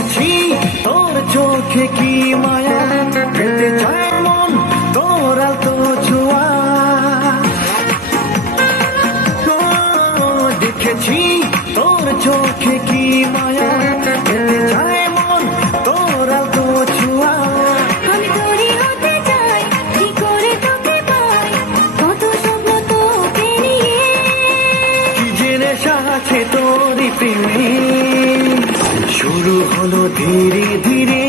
দেখেছি তোর চোখে কি মায়া, পেতে চায় মন তোর আলতো ছোঁয়া। দেখেছি তোর চোখে কি মায়া, পেতে চায় মন তোর আলতো ছোঁয়া। আমি তোরই হতে চাই, কি করে তোকে পাই, কত স্বপ্ন তোকে নিয়ে। কি যে নেশা আছে তোরই প্রেমে, শুরু হলো ধীরে ধীরে।